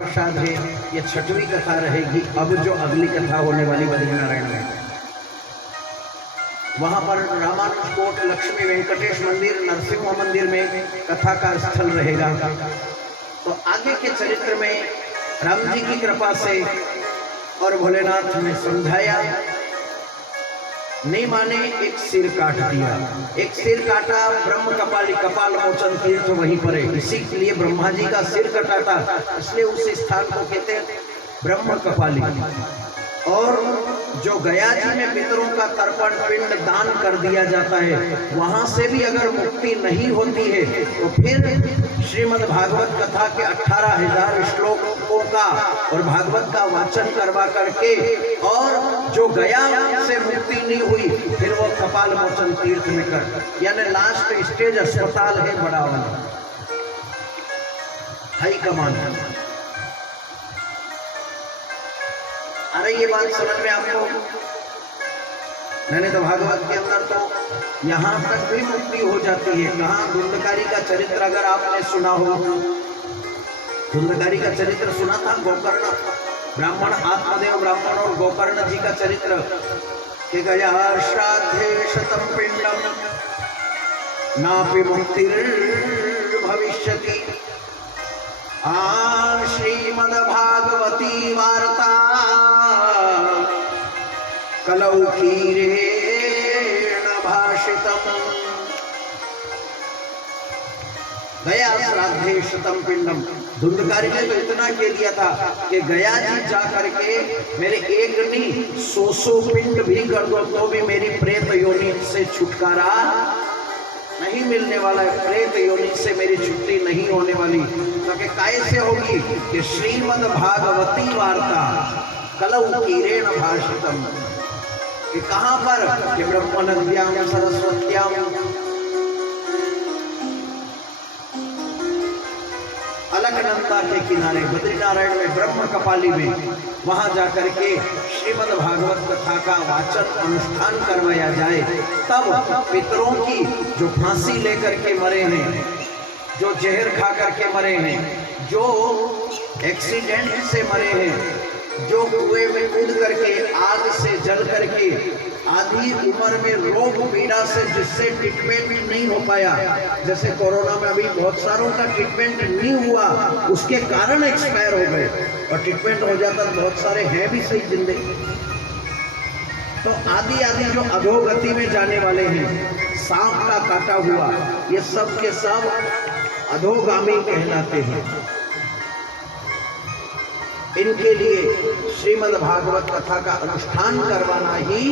प्रसाद है। ये छठवीं कथा रहेगी। अब जो अगली कथा होने वाली बद्रीनारायण में, वहां पर रामानुज कोट, लक्ष्मी वेंकटेश मंदिर, नरसिंह मंदिर में कथा का स्थल रहेगा। तो आगे के चरित्र में राम जी की कृपा से और भोलेनाथ ने समझाया, नहीं माने एक सिर काट दिया। एक सिर काटा, ब्रह्म कपाली कपाल मोचन तीर्थ वहीं पर है। इसी लिए ब्रह्मा जी का सिर कटा था, इसलिए उस स्थान को कहते हैं ब्रह्म कपाली। और जो गया जी में पितरों का तर्पण पिंड दान कर दिया जाता है, वहां से भी अगर मुक्ति नहीं होती है तो फिर श्रीमद् भागवत कथा के 18,000 श्लोकों का और भागवत का वाचन करवा करके, और जो गया से मुक्ति नहीं हुई फिर वो कपाल मोचन तीर्थ में कर, यानी लास्ट स्टेज अस्पताल है बड़ा वाला, हाई कमान। अरे ये बात समझ में आपको? मैंने तो भागवत के अंदर तो यहाँ तक भी मुक्ति हो जाती है। कहाँ? धुंधकारी का चरित्र अगर आपने सुना हो, धुंधकारी का चरित्र सुना था? गोकर्ण ब्राह्मण, आत्मदेव ब्राह्मण और गोकर्ण जी का चरित्र कि गया श्राद्धे शतम पिंडम नापि मुक्तिर् भविष्यति। श्रीमद् भागवती वार्ता कलौ कीरेण भाषितम्। गया श्राद्धे शतम पिंडम। धुंधकारी ने तो इतना कह दिया था कि गया जी जा करके मेरे एक नहीं 100 पिंड भी कर दो तो भी मेरी प्रेत योनि से छुटकारा नहीं मिलने वाला है, प्रेत योनि से मेरी छुट्टी नहीं होने वाली। क्योंकि कैसे होगी कि श्रीमद् भागवती वार्ता कलौ कीरेण भाषितम्। कि कहां पर? कि ब्रह्मनद्याम सरस्वत्याम, अलकनंदा के किनारे बद्रीनारायण में ब्रह्म कपाली में, वहां जाकर के श्रीमद् भागवत कथा का वाचन अनुष्ठान करवाया जाए। तब पितरों की जो फांसी लेकर के मरे हैं, जो जहर खा करके मरे हैं, जो एक्सीडेंट से मरे हैं, जो कुएं में कूद करके आग से जल करके आधी उम्र में रोग पीड़ा से जिससे ट्रीटमेंट नहीं हो पाया, जैसे कोरोना में अभी बहुत सारों का ट्रीटमेंट नहीं हुआ, उसके कारण एक्सपायर हो गए, और ट्रीटमेंट हो जाता तो बहुत सारे हैं भी सही जिंदे। तो आदि आदि जो अधोगति में जाने वाले हैं, सांप का काटा हुआ, ये सब के सब अधोगामी कहलाते हैं। इनके लिए श्रीमद् भागवत कथा का अनुष्ठान करवाना ही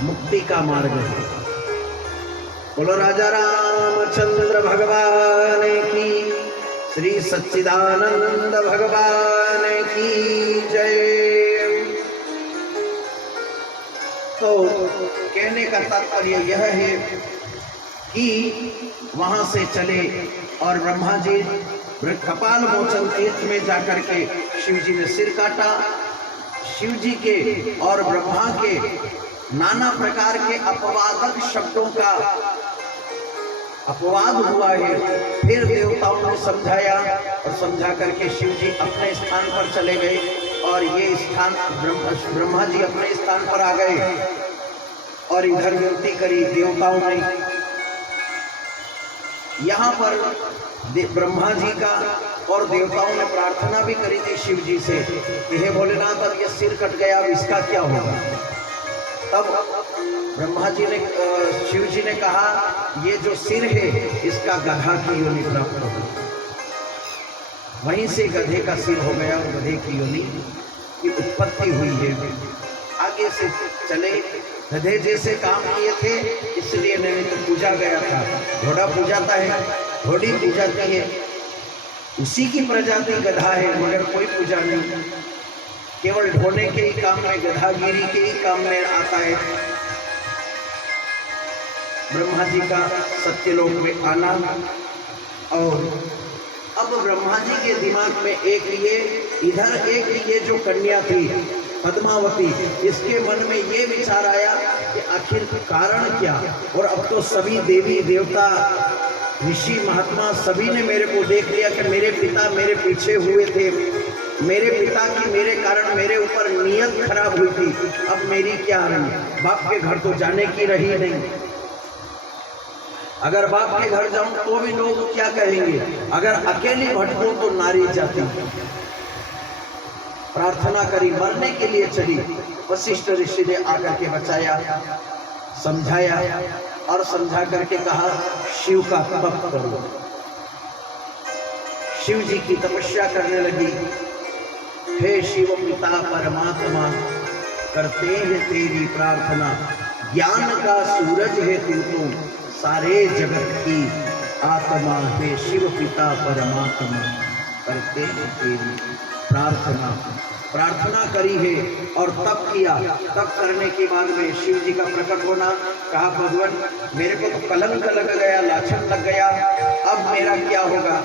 मुक्ति का मार्ग है। बोलो राजा रामचंद्र भगवान की, श्री सच्चिदानंद भगवान की जय। तो कहने का तात्पर्य यह है कि वहां से चले और ब्रह्मा जी कपाल मोचन तीर्थ में जाकर के शिव जी ने सिर काटा। शिव जी के और ब्रह्मा के नाना प्रकार के अपवादक शब्दों का अपवाद हुआ है। फिर देवताओं ने समझाया और समझा करके शिव जी अपने स्थान पर चले गए, और ये स्थान ब्रह्मा जी अपने स्थान पर आ गए और इधर विनती करी देवताओं ने। यहाँ पर ब्रह्मा जी का और देवताओं ने प्रार्थना भी करी थी शिव जी से कि हे भोलेनाथ, अब ये सिर कट गया, अब इसका क्या होगा? तब ब्रह्मा जी ने, शिव जी ने कहा, ये जो सिर है इसका गधा की योनि प्राप्त होगी। वहीं से गधे का सिर हो गया और गधे की योनि की उत्पत्ति हुई है। आगे से चले, गधे जैसे काम किए थे इसलिए मैंने तो पूजा गया था। घोड़ा पूजाता है, घोड़ी पूजाती है, उसी की प्रजाति गधा है, मगर कोई पूजा नहीं, केवल ढोने के ही काम में, गधागिरी के ही काम में आता है। ब्रह्मा जी का सत्यलोक में आना, और अब ब्रह्मा जी के दिमाग में एक ये, इधर एक ये जो कन्या थी पद्मावती, इसके मन में ये विचार आया कि आखिर कारण क्या? और अब तो सभी देवी देवता ऋषि महात्मा सभी ने मेरे को देख लिया कि मेरे पिता मेरे पीछे हुए थे, मेरे पिता की मेरे कारण मेरे ऊपर नीयत खराब हुई थी, अब मेरी क्या रही? बाप के घर तो जाने की रही नहीं। अगर बाप के घर जाऊं तो भी लोग क्या कहेंगे? अगर अकेली भटकूं तो नारी जाती। प्रार्थना करी, मरने के लिए चली। वशिष्ठ ऋषि ने आकर के बचाया, समझाया और समझा करके कहा शिव का तप करो। शिव जी की तपस्या करने लगी। हे शिव पिता परमात्मा, करते हैं तेरी प्रार्थना, ज्ञान का सूरज है तू, सारे जगत की आत्मा। हे शिव पिता परमात्मा, करते हैं तेरी प्रार्थना। प्रार्थना करी है और तप किया। तप करने के बाद में शिव जी का प्रकट होना, कहा भगवान मेरे को तो कलंक लग गया, लाछन लग गया, अब मेरा क्या होगा?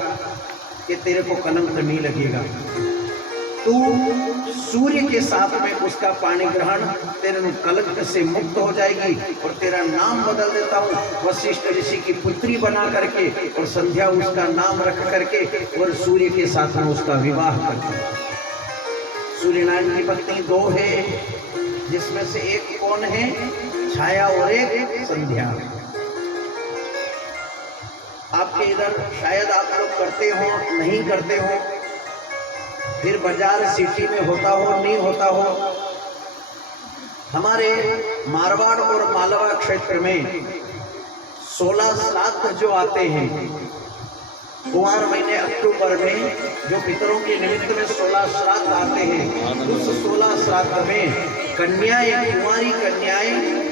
कि तेरे को कलंक नहीं लगेगा, तू सूर्य के साथ में उसका पानी ग्रहण, तेरे कलंक से मुक्त हो जाएगी और तेरा नाम बदल देता हूँ वशिष्ठ ऋषि की पुत्री बना करके, और संध्या उसका नाम रख करके और सूर्य के साथ में उसका विवाह करके। सूर्य नारायण की पत्नी दो है, जिसमें से एक कौन है? छाया और एक संध्या। आपके इधर शायद आप लोग करते हो, नहीं करते हो, फिर बाजार सिटी में होता हो, नहीं होता हो। हमारे मारवाड़ और मालवा क्षेत्र में 16 श्राद्ध जो आते हैं, कुमार महीने अक्टूबर में जो पितरों के निमित्त में 16 श्राद्ध आते हैं, उस 16 श्राद्ध में कन्याएं, कुमारी कन्याएं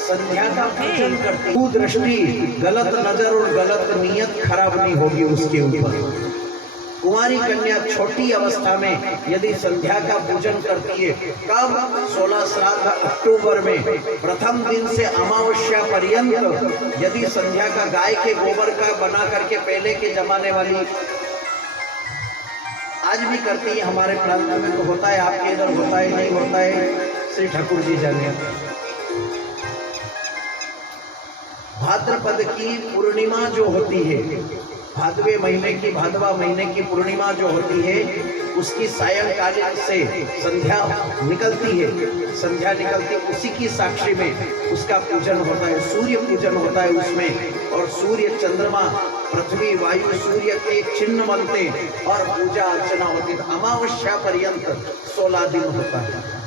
संध्या का पूजन करती। कुदृष्टि, गलत नजर और गलत नियत खराब नहीं होगी उसके ऊपर। कुमारी कन्या छोटी अवस्था में यदि संध्या का पूजन करती है, कब? 16 श्राद्ध अक्टूबर में प्रथम दिन से अमावस्या पर्यंत यदि संध्या का गाय के गोबर का बना करके, पहले के जमाने वाली, आज भी करती है हमारे प्रांत में, तो होता है, आपके इधर होता है नहीं होता है, श्री ठाकुर जी जाने। भाद्रपद की पूर्णिमा जो होती है, भादवे महीने की, भादवा महीने की पूर्णिमा जो होती है, उसकी सायंकालीन से संध्या निकलती है। संध्या निकलती है, उसी की साक्षी में उसका पूजन होता है, सूर्य पूजन होता है उसमें। और सूर्य, चंद्रमा, पृथ्वी, वायु, सूर्य के चिन्ह बनते और पूजा अर्चना होती है। अमावस्या पर्यंत 16 दिन होता है।